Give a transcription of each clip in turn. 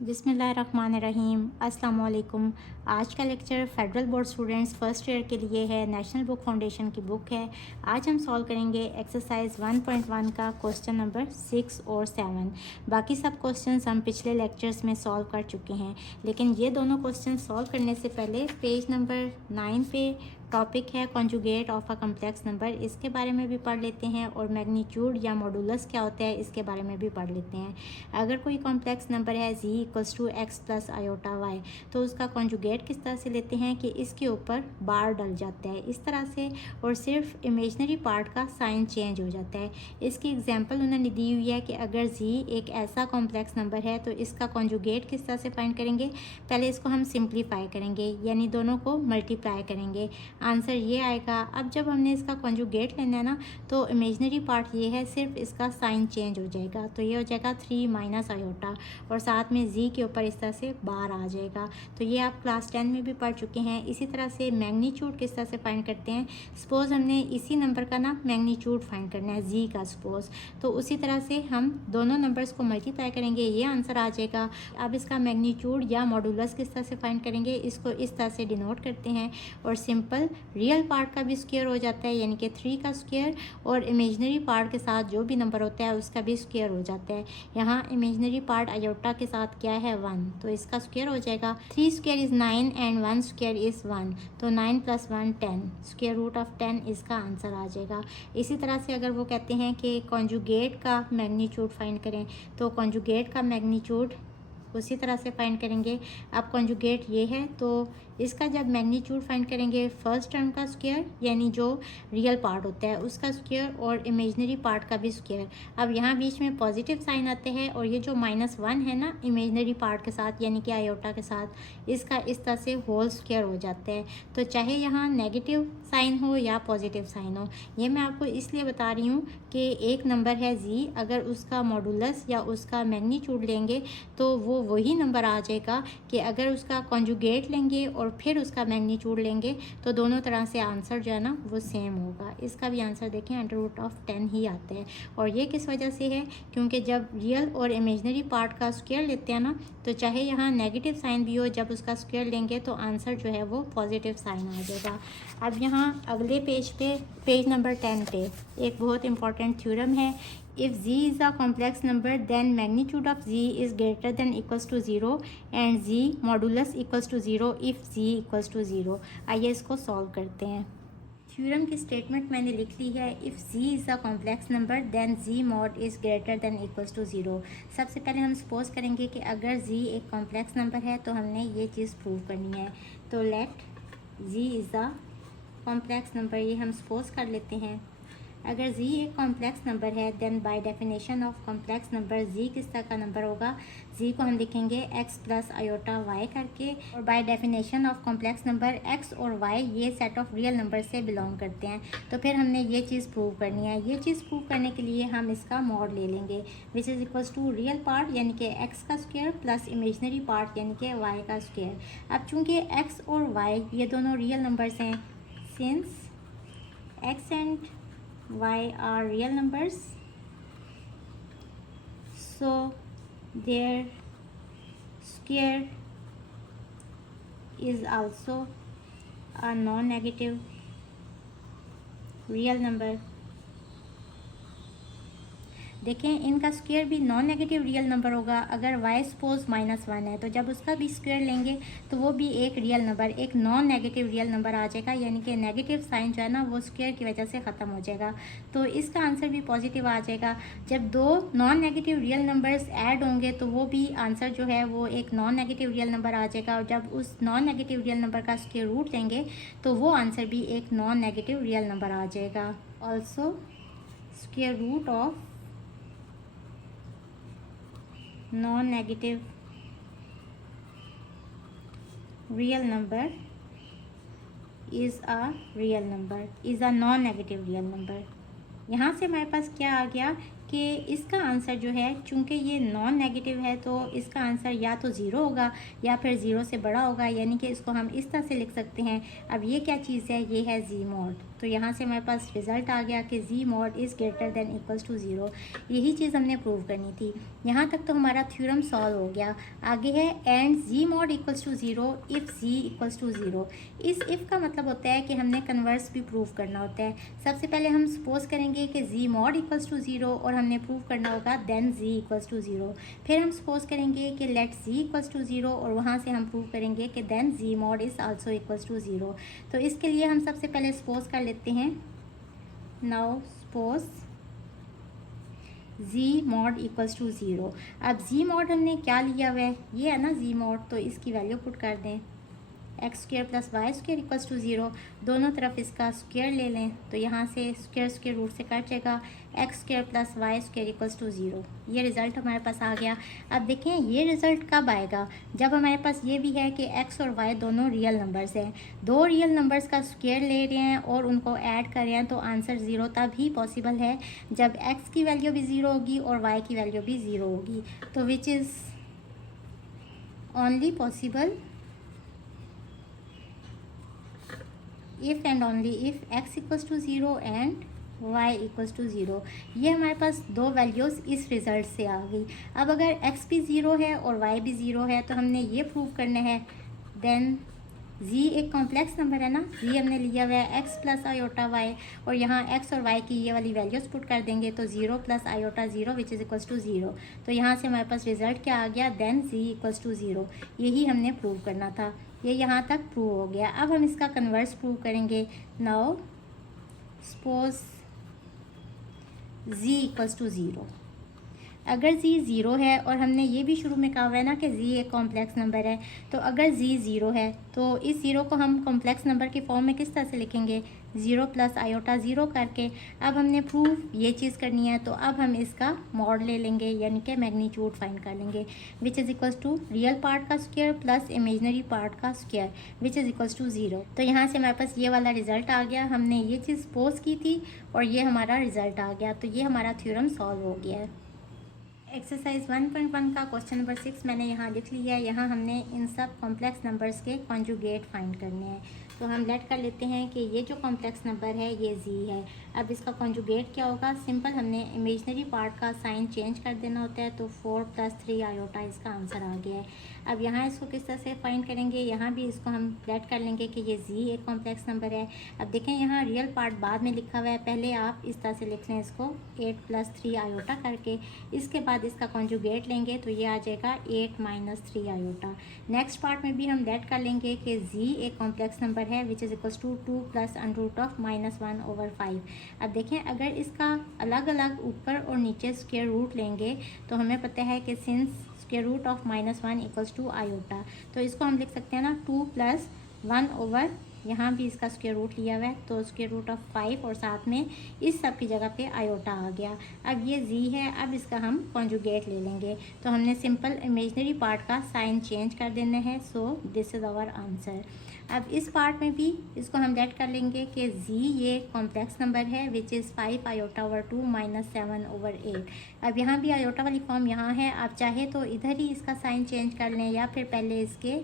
बिस्मिल्लाहिर्रहमानिर्रहीम। अस्सलाम वालेकुम। आज का lecture federal board students first year के लिए है। नेशनल बुक फाउंडेशन की बुक है। आज हम सॉल्व करेंगे एक्सरसाइज 1.1 का क्वेश्चन नंबर 6 और 7। बाकी सब क्वेश्चंस हम पिछले लेक्चर्स में सॉल्व कर चुके हैं, लेकिन ये दोनों क्वेश्चन सॉल्व करने से पहले पेज नंबर 9 पे टॉपिक है conjugate of a complex number, इसके बारे में भी पढ़ लेते हैं, और मैग्नीट्यूड या मॉडुलस क्या होता है इसके बारे में भी पढ़ लेते हैं। अगर कोई कॉम्प्लेक्स नंबर है z equals to x plus iota y, तो उसका कॉन्जुगेट किस तरह से लेते हैं कि इसके ऊपर बार डल जाता है इस तरह से, और सिर्फ इमेजनरी पार्ट का साइन चेंज हो जाता है। इसकी एग्जांपल उन्होंने दी हुई है कि अगर z एक ऐसा कॉम्प्लेक्स नंबर है तो इसका कॉन्जुगेट किस तरह से फाइंड करेंगे। पहले इसको हम सिंप्लीफाई करेंगे, यानी दोनों को मल्टीप्लाई करेंगे, आंसर ये आएगा। अब जब हमने इसका कॉन्जुगेट लेना है ना, तो इमेजनरी पार्ट ये है, सिर्फ इसका साइन चेंज हो जाएगा, तो ये हो जाएगा 3 माइनस आयोटा, और साथ में z के ऊपर इस तरह से बार आ जाएगा। तो ये आप क्लास 10 में भी पढ़ चुके हैं। इसी तरह से मैग्नीट्यूड किस तरह से फाइंड करते हैं। सपोज़ हमने इसी नंबर का ना मैग्नीट्यूड फाइंड करना है z का सपोज़, तो उसी तरह से हम दोनों नंबर्स को मल्टीप्लाई करेंगे, ये आंसर आ जाएगा। अब इसका मैग्नीट्यूड या मॉडुलस किस तरह से फाइंड करेंगे, इसको इस तरह से डिनोट करते हैं, और सिंपल रियल पार्ट का भी स्क्वायर हो जाता है, यानी कि 3 का स्क्वायर, और इमेजनरी पार्ट के साथ जो भी नंबर होता है उसका भी स्क्वायर हो जाता है। यहाँ इमेजनरी पार्ट आयोटा के साथ क्या है 1, तो इसका स्क्वायर हो जाएगा। 3 square is 9 and 1 square is 1, तो 9 प्लस 1 10, स्क्वायर रूट ऑफ 10 इसका आंसर आ जाएगा। इसी तरह से अगर वो कहते हैं कि कॉन्जुगेट का मैग्नीट्यूड फाइंड करें, तो कॉन्जुगेट का मैग्नीट्यूड उसी तरह से फाइंड करेंगे। अब कॉन्जुगेट ये है, तो इसका जब मैग्नीट्यूड फाइंड करेंगे, फर्स्ट टर्म का स्क्वायर यानी जो रियल पार्ट होता है उसका स्क्वायर, और इमेजनरी पार्ट का भी स्क्वायर। अब यहाँ बीच में पॉजिटिव साइन आते हैं, और ये जो -1 है ना इमेजनरी पार्ट के साथ यानी कि आयोटा के साथ, इसका इस तरह से होल स्क्वायर हो जाता है। तो चाहे यहाँ नेगेटिव साइन हो या पॉजिटिव साइन हो, ये मैं आपको इसलिए बता रही हूँ कि एक नंबर है z, अगर उसका मॉडुलस या उसका मैग्नीट्यूड लेंगे तो वो वही नंबर आ जाएगा कि अगर उसका कॉन्जुगेट लेंगे और फिर उसका मैग्नीट्यूड लेंगे, तो दोनों तरह से आंसर जो है ना वो सेम होगा। इसका भी आंसर देखें √10 ही आता है, और ये किस वजह से है, क्योंकि जब रियल और इमेजनरी पार्ट का स्क्वायर लेते हैं ना, तो चाहे यहाँ नेगेटिव साइन भी हो, जब उसका स्क्वायर लेंगे तो आंसर जो है वो पॉजिटिव साइन आ जाएगा। अब यहाँ अगले पेज पे, पेज नंबर 10 पे एक बहुत इंपॉर्टेंट थ्योरम है। If z is a complex number, then magnitude of z is greater than equals to 0 and z modulus equals to 0 if z equals to 0। आइए इसको सॉल्व करते हैं। थ्योरम की स्टेटमेंट मैंने लिख ली है। If z is a complex number then z mod is greater than equals to 0। सबसे पहले हम सपोज करेंगे कि अगर z एक कॉम्प्लेक्स नंबर है तो हमने ये चीज़ प्रूव करनी है। तो let z is a complex number, ये हम सपोज कर लेते हैं। अगर z एक कॉम्प्लेक्स नंबर है, then by definition of complex number z किस तरह का नंबर होगा। z को हम लिखेंगे x प्लस आयोटा y करके, और bye definition of complex number x और y ये सेट ऑफ रियल नंबर से बिलोंग करते हैं। तो फिर हमने ये चीज़ प्रूव करनी है। ये चीज़ प्रूव करने के लिए हम इसका मॉड ले लेंगे, which is equals to real part यानी कि x का स्क्वायर प्लस इमेजनरी पार्ट यानी कि y का स्क्वायर। अब चूँकि x और y ये दोनों रियल नंबर्स हैं, since x and y are real numbers, so their square is also a non-negative real number। देखें, इनका स्क्वायर भी नॉन नेगेटिव रियल नंबर होगा। अगर y सपोज -1 है, तो जब उसका भी स्क्वायर लेंगे तो वो भी एक रियल नंबर, एक नॉन नेगेटिव रियल नंबर आ जाएगा, यानी कि नेगेटिव साइन जो है ना वो स्क्वायर की वजह से ख़त्म हो जाएगा। तो इसका आंसर भी पॉजिटिव आ जाएगा। जब दो non negative real numbers add होंगे तो वो भी आंसर जो है वो एक नॉन नेगेटिव रियल नंबर आ जाएगा, और जब उस नॉन नेगेटिव रियल नंबर का स्क्वायर रूट लेंगे तो वो आंसर भी एक नॉन नेगेटिव रियल नंबर आ जाएगा। Also square root of non-negative real number is a non-negative real number। यहाँ से हमारे पास क्या आ गया कि इसका आंसर जो है, चूँकि ये नॉन नेगेटिव है तो इसका आंसर या तो ज़ीरो होगा या फिर ज़ीरो से बड़ा होगा, यानी कि इसको हम इस तरह से लिख सकते हैं। अब ये क्या चीज़ है, ये है जी मॉड। तो यहाँ से हमारे पास रिज़ल्ट आ गया कि जी mod is greater than equals to zero. यही चीज़ हमने प्रूव करनी थी। यहाँ तक तो हमारा थ्योरम सॉल्व हो गया। आगे है and z mod equals to zero if z equals to zero. इस इफ़ का मतलब होता है कि हमने कन्वर्स भी प्रूव करना होता है। सबसे पहले हम सपोज करेंगे कि जी मॉड इक्वल्स टू ज़ीरो और हमने प्रूव करना होगा then z equals to zero. फिर हम सपोज करेंगे कि let z equals to zero और वहाँ से हम प्रूव करेंगे कि then z mod is also equals to zero. तो इसके लिए हम सबसे पहले सपोज कर लेते हैं। Now suppose z mod equals to zero. अब जी मॉड हमने क्या लिया हुआ है, ये है ना जी मॉड, तो इसकी वैल्यू पुट कर दें। X square plus y square equals to zero. दोनों तरफ इसका स्क्वायर ले लें तो यहाँ से स्क्वायर स्क्वायर रूट से कट जाएगा। X square plus y square equals to zero. ये रिज़ल्ट हमारे पास आ गया। अब देखें ये रिज़ल्ट कब आएगा, जब हमारे पास ये भी है कि एक्स और वाई दोनों रियल नंबर्स हैं। दो रियल नंबर्स का स्क्वायर ले रहे हैं और उनको ऐड कर रहे हैं, तो आंसर ज़ीरो तब ही पॉसिबल है जब एक्स की वैल्यू भी ज़ीरो होगी और वाई की वैल्यू भी ज़ीरो होगी। तो which is only possible if and only if x equals to zero and y equals to zero. ये हमारे पास दो वैल्यूज़ इस रिज़ल्ट से आ गई। अब अगर x भी ज़ीरो है और y भी ज़ीरो है तो हमने ये प्रूव करना है देन z एक कॉम्प्लेक्स नंबर है ना, z हमने लिया हुआ है x प्लस आयोटा y और यहाँ x और y की ये वाली वैल्यूज़ पुट कर देंगे तो zero plus iota zero which is equals to zero. तो यहाँ से हमारे पास रिज़ल्ट क्या आ गया, then z equals to zero. यही हमने प्रूव करना था। ये यहाँ तक प्रूव हो गया। अब हम इसका कन्वर्स प्रूव करेंगे। Now suppose z equals to zero. अगर z ज़ीरो है और हमने ये भी शुरू में कहा हुआ है ना कि z एक कॉम्प्लेक्स नंबर है, तो अगर z ज़ीरो है तो इस ज़ीरो को हम कॉम्प्लेक्स नंबर की फॉर्म में किस तरह से लिखेंगे, ज़ीरो प्लस आयोटा ज़ीरो करके। अब हमने प्रूव ये चीज़ करनी है, तो अब हम इसका मॉड ले लेंगे, यानी कि मैग्नीट्यूड फाइंड कर लेंगे, which is equals to real part का स्क्वायर प्लस इमेजनरी पार्ट का square which is equals to zero. तो यहाँ से हमारे पास ये वाला रिज़ल्ट आ गया। हमने ये चीज़ सपोज की थी और ये हमारा रिज़ल्ट आ गया। तो ये हमारा थ्योरम सॉल्व हो गया है। एक्सरसाइज 1.1 का क्वेश्चन नंबर 6 मैंने यहाँ लिख लिया है। यहाँ हमने इन सब कॉम्प्लेक्स नंबर्स के कॉन्जुगेट फाइंड करने हैं। तो हम लेट कर लेते हैं कि ये जो कॉम्प्लेक्स नंबर है ये जी है। अब इसका कॉन्जुगेट क्या होगा, सिंपल हमने इमेजनरी पार्ट का साइन चेंज कर देना होता है। तो 4 + 3 आयोटा इसका आंसर आ गया है। अब यहाँ इसको किस तरह से फाइंड करेंगे, यहाँ भी इसको हम लेट कर लेंगे कि ये जी एक कॉम्प्लेक्स नंबर है। अब देखें यहाँ रियल पार्ट बाद में लिखा हुआ है, पहले आप इस तरह से लिख लें इसको 8 + 3 आयोटा करके। इसके बाद इसका कॉन्जुगेट लेंगे तो ये आ जाएगा 8 - 3 आयोटा। नेक्स्ट पार्ट में भी हम लेट कर लेंगे कि जी एक कॉम्प्लेक्स नंबर है विच इज़ इक्वल्स टू 2 + √(-1/5)। अब देखें अगर इसका अलग अलग ऊपर और नीचे स्क्वायर रूट लेंगे तो हमें पता है कि since square root of -1 equals to iota, तो इसको हम लिख सकते हैं ना 2 + 1/, यहाँ भी इसका स्क्वायर रूट लिया हुआ है तो स्क्वायर रूट ऑफ 5 और साथ में इस सब की जगह पे आयोटा आ गया। अब ये जी है, अब इसका हम कॉन्जुगेट ले लेंगे। तो हमने सिंपल इमेजनरी पार्ट का साइन चेंज कर देना है। So this is our answer. अब इस पार्ट में भी इसको हम लेट कर लेंगे कि जी ये कॉम्प्लेक्स नंबर है विच इज़ 5 आयोटा/2 - 7/8। अब यहाँ भी आयोटा वाली फॉर्म यहाँ है, आप चाहे तो इधर ही इसका साइन चेंज कर लें या फिर पहले इसके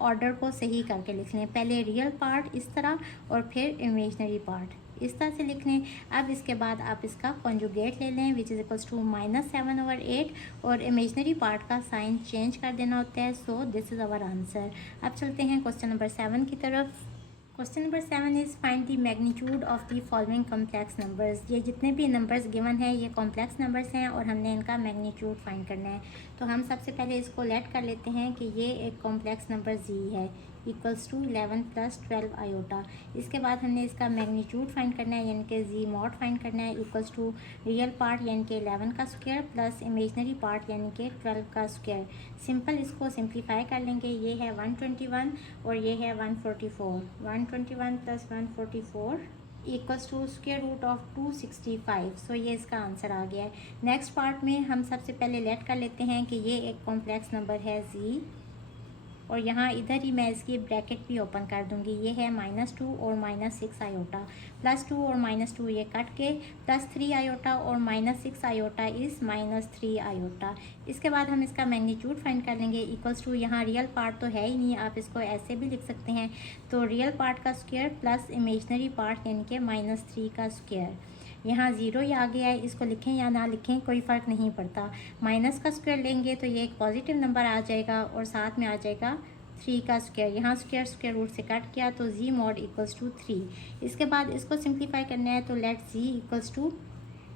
ऑर्डर को सही करके लिख लें, पहले रियल पार्ट इस तरह और फिर इमेजनरी पार्ट इस तरह से लिख लें। अब इसके बाद आप इसका कॉन्जुगेट ले लें विच इज़ इक्वल्स टू -7/8 और इमेजनरी पार्ट का साइन चेंज कर देना होता है। So this is our answer. अब चलते हैं क्वेश्चन नंबर 7 की तरफ। Question number 7 is find the magnitude of the following complex numbers. ये जितने भी नंबर्स गिवन है ये कॉम्प्लेक्स नंबर्स हैं और हमने इनका मैग्नीट्यूड फाइंड करना है। तो हम सबसे पहले इसको लेट कर लेते हैं कि ये एक कॉम्प्लेक्स नंबर जी है इक्वल्स टू 11 + 12 आयोटा। इसके बाद हमने इसका मैग्नीट्यूड फाइंड करना है, यानी कि जी मॉड फाइंड करना है इक्वल्स टू रियल पार्ट यानी कि 11 का स्क्वायर प्लस इमेजनरी पार्ट यानी कि 12 का स्क्वायर। सिंपल इसको सिंप्लीफाई कर लेंगे। ये है 121 और ये है 144। 121 + 144 equals to square root of 265। सो ये इसका आंसर आ गया है। नेक्स्ट पार्ट में हम सबसे पहले लेट कर लेते हैं कि ये एक कॉम्प्लेक्स नंबर है जी और यहाँ इधर ही मैं इसकी ब्रैकेट भी ओपन कर दूँगी। ये है -2 और -6 आयोटा, +2 और -2 ये कट के, +3 आयोटा और -6 आयोटा इज़ -3 आयोटा। इसके बाद हम इसका मैग्नीट्यूड फाइंड कर लेंगे। इक्वल्स टू, यहाँ रियल पार्ट तो है ही नहीं, आप इसको ऐसे भी लिख सकते हैं। तो रियल पार्ट का स्क्वायर प्लस इमेजनरी पार्ट यानी कि -3 का स्क्वायर। यहाँ ज़ीरो ही आ गया है, इसको लिखें या ना लिखें कोई फ़र्क नहीं पड़ता। माइनस का स्क्वायर लेंगे तो ये एक पॉजिटिव नंबर आ जाएगा और साथ में आ जाएगा 3 का स्क्वायर। यहाँ स्क्वायर रूट से कट किया तो जी मॉड इक्वल्स टू 3। इसके बाद इसको सिंप्लीफाई करना है तो let z equals to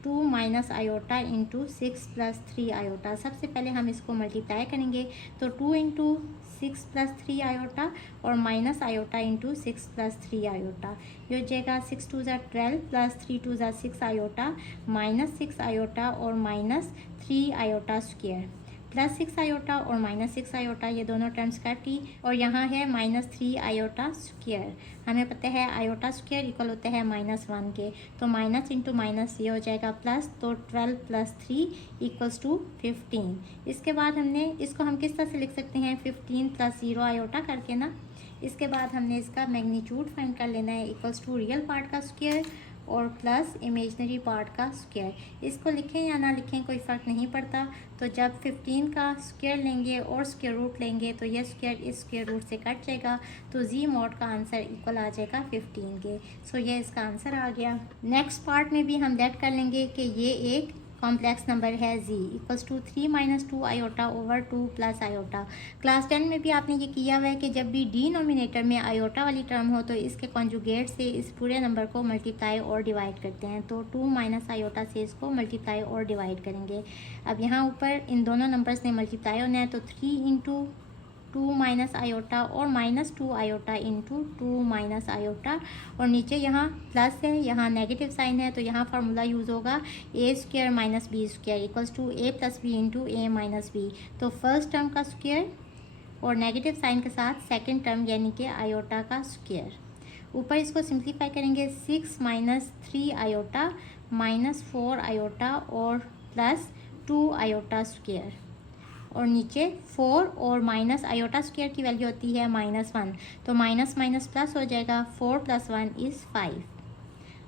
2 minus iota into 6 plus 3 iota. सबसे पहले हम इसको मल्टीप्लाई करेंगे तो 2 इंटू 6 प्लस 3 आयोटा और minus iota into 6 plus 3 iota. ये हो जाएगा 6 2 ज़ा 12 प्लस 3 2 ज़ा 6 आयोटा, -6 आयोटा और -3 आयोटा स्क्वायर, +6 आयोटा और -6 आयोटा, ये दोनों टर्म्स कट की और यहाँ है -3 आयोटा स्क्वायर। हमें पता है आयोटा स्क्वायर इक्वल होता है -1 के, तो माइनस इंटू माइनस ये हो जाएगा प्लस, तो 12 + 3 इक्वल्स टू 15। इसके बाद हमने इसको हम किस तरह से लिख सकते हैं, 15 + 0 आयोटा करके ना। इसके बाद हमने इसका मैग्नीट्यूड फाइंड कर लेना है, इक्वल्स टू रियल पार्ट का स्क्वायर और प्लस इमेजनरी पार्ट का स्क्वायर। इसको लिखें या ना लिखें कोई फ़र्क नहीं पड़ता। तो जब 15 का स्क्वायर लेंगे और स्क्वायर रूट लेंगे तो यह स्क्वायर इस स्क्वायर रूट से कट जाएगा, तो जी मॉड का आंसर इक्वल आ जाएगा 15 के। सो ये इसका आंसर आ गया। नेक्स्ट पार्ट में भी हम लेट कर लेंगे कि ये एक कॉम्प्लेक्स नंबर है z equals to 3 - 2 iota over 2 plus iota. Class 10 में भी आपने ये किया हुआ है कि जब भी डिनोमिनेटर में आयोटा वाली टर्म हो तो इसके कॉन्जुगेट से इस पूरे नंबर को मल्टीप्लाई और डिवाइड करते हैं। तो 2 माइनस आयोटा से इसको मल्टीप्लाई और डिवाइड करेंगे। अब यहाँ ऊपर इन दोनों नंबर्स ने मल्टीप्लाई होना है तो 3 इंटू 2 माइनस आयोटा और -2 आयोटा इंटू 2 माइनस आयोटा, और नीचे यहाँ प्लस है, यहाँ नेगेटिव साइन है, तो यहाँ फार्मूला यूज़ होगा a² - b² equals to a + b into a - b। तो फर्स्ट टर्म का स्क्वायर और नेगेटिव साइन के साथ सेकंड टर्म यानी कि आयोटा का स्क्वायर। ऊपर इसको सिंप्लीफाई करेंगे, 6 - 3 आयोटा -4 आयोटा और +2 आयोटा स्क्वायर, और नीचे 4 और माइनस आयोटा स्क्वायर की वैल्यू होती है -1, तो माइनस माइनस प्लस हो जाएगा, 4 + 1 इज़ 5।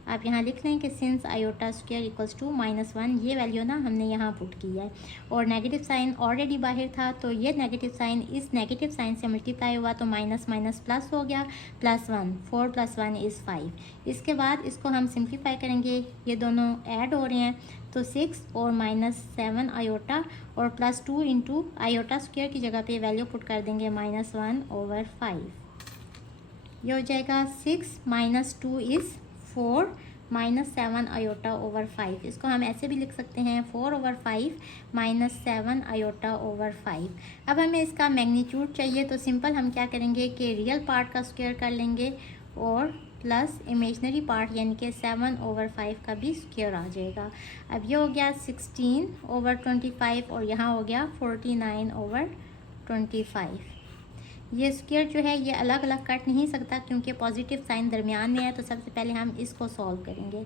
आप यहाँ लिख लें कि since iota square equals to -1, ये वैल्यू ना हमने यहाँ पुट की है, और नेगेटिव साइन ऑलरेडी बाहर था तो ये नेगेटिव साइन इस नेगेटिव साइन से मल्टीप्लाई हुआ तो माइनस माइनस प्लस हो गया, +1, 4 + 1 इज़ 5। इसके बाद इसको हम सिंप्लीफाई करेंगे, ये दोनों ऐड हो रहे हैं तो 6 और -7 आयोटा और +2 इंटू आयोटा स्क्वायर की जगह पे वैल्यू पुट कर देंगे -1/5। ये हो जाएगा 6 - 2 इज़ 4 -7 आयोटा ओवर 5। इसको हम ऐसे भी लिख सकते हैं 4/5 -7 आयोटा ओवर 5। अब हमें इसका मैग्नीट्यूड चाहिए तो सिंपल हम क्या करेंगे कि रियल पार्ट का स्क्वायर कर लेंगे और प्लस इमेजनरी पार्ट यानी कि 7/5 का भी स्क्वायर आ जाएगा। अब ये हो गया 16/25 और यहाँ हो गया 49/25। ये स्क्वायर जो है ये अलग अलग कट नहीं सकता क्योंकि पॉजिटिव साइन दरमियान में है, तो सबसे पहले हम इसको सॉल्व करेंगे।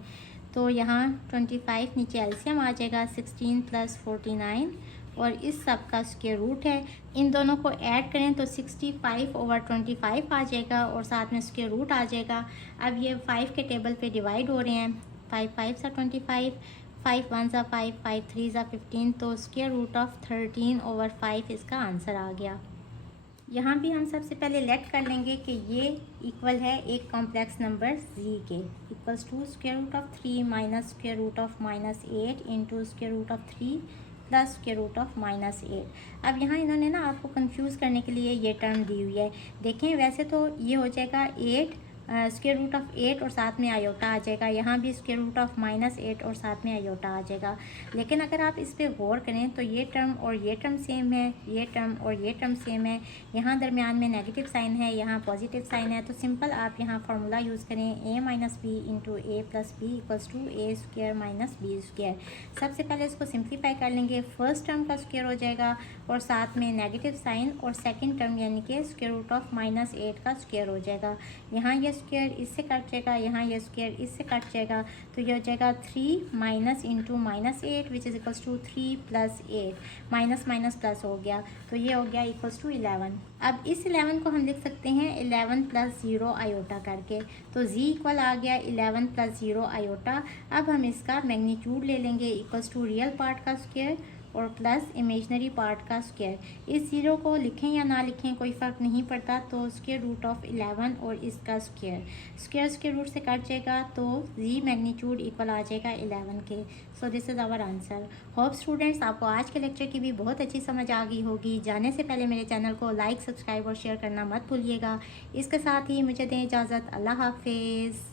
तो यहाँ 25 नीचे एलसीएम आ जाएगा, 16 + 49 और इस सब का स्क्वायर रूट है। इन दोनों को ऐड करें तो 65/25 आ जाएगा और साथ में स्क्वायर रूट आ जाएगा। अब ये 5 के टेबल पे डिवाइड हो रहे हैं, 5 5 = 25, 5 1 = 5, 5 3 = 15, तो स्क्वायर रूट ऑफ 13/5 इसका आंसर आ गया। यहाँ भी हम सबसे पहले लेट कर लेंगे कि ये इक्वल है एक कॉम्प्लेक्स नंबर z के, equals to square root of 3 minus square root of -8 into square root of 3 plus square root of -8। अब यहाँ इन्होंने ना आपको कंफ्यूज करने के लिए ये टर्म दी हुई है। देखें वैसे तो ये हो जाएगा 8 स्क्वायर रूट ऑफ 8 और साथ में आयोटा आ जाएगा, यहाँ भी स्क्वायर रूट ऑफ -8 और साथ में आयोटा आ जाएगा। लेकिन अगर आप इस पर गौर करें तो ये टर्म और ये टर्म सेम है, ये टर्म और ये टर्म सेम है, यहाँ दरमियान में नेगेटिव साइन है, यहाँ पॉजिटिव साइन है। तो सिंपल आप यहाँ फार्मूला यूज़ करें a - b into a + b equals to a² - b²। सबसे पहले इसको सिंप्लीफाई कर लेंगे, फर्स्ट टर्म का स्क्वायर हो जाएगा और साथ में नेगेटिव साइन और सेकंड टर्म यानी कि स्क्वायर रूट ऑफ -8 का स्क्वायर हो जाएगा। यहाँ ये स्क्वायर इससे कट जाएगा, यहाँ ये स्क्वायर इससे कट जाएगा, तो ये हो जाएगा 3 minus into -8 which is equals to 3 + 8 minus minus plus हो गया, तो ये हो गया इक्वल्स टू 11। अब इस 11 को हम लिख सकते हैं 11 + 0 आयोटा करके, तो z इक्वल आ गया 11 + 0 आयोटा। अब हम इसका मैग्नीट्यूड ले लेंगे इक्वल्स टू रियल पार्ट का स्क्वायर और प्लस इमेजनरी पार्ट का स्क्वायर। इस ज़ीरो को लिखें या ना लिखें कोई फ़र्क नहीं पड़ता, तो स्क्वायर रूट ऑफ 11 और इसका स्क्वायर स्क्वायर रूट से कट जाएगा, तो जी मैग्नीट्यूड इक्वल आ जाएगा 11 के। So this is our answer. Hope students आपको आज के लेक्चर की भी बहुत अच्छी समझ आ गई होगी। जाने से पहले मेरे चैनल को लाइक, सब्सक्राइब और शेयर करना मत भूलिएगा। इसके साथ ही मुझे दें इजाज़त। अल्लाह हाफिज़।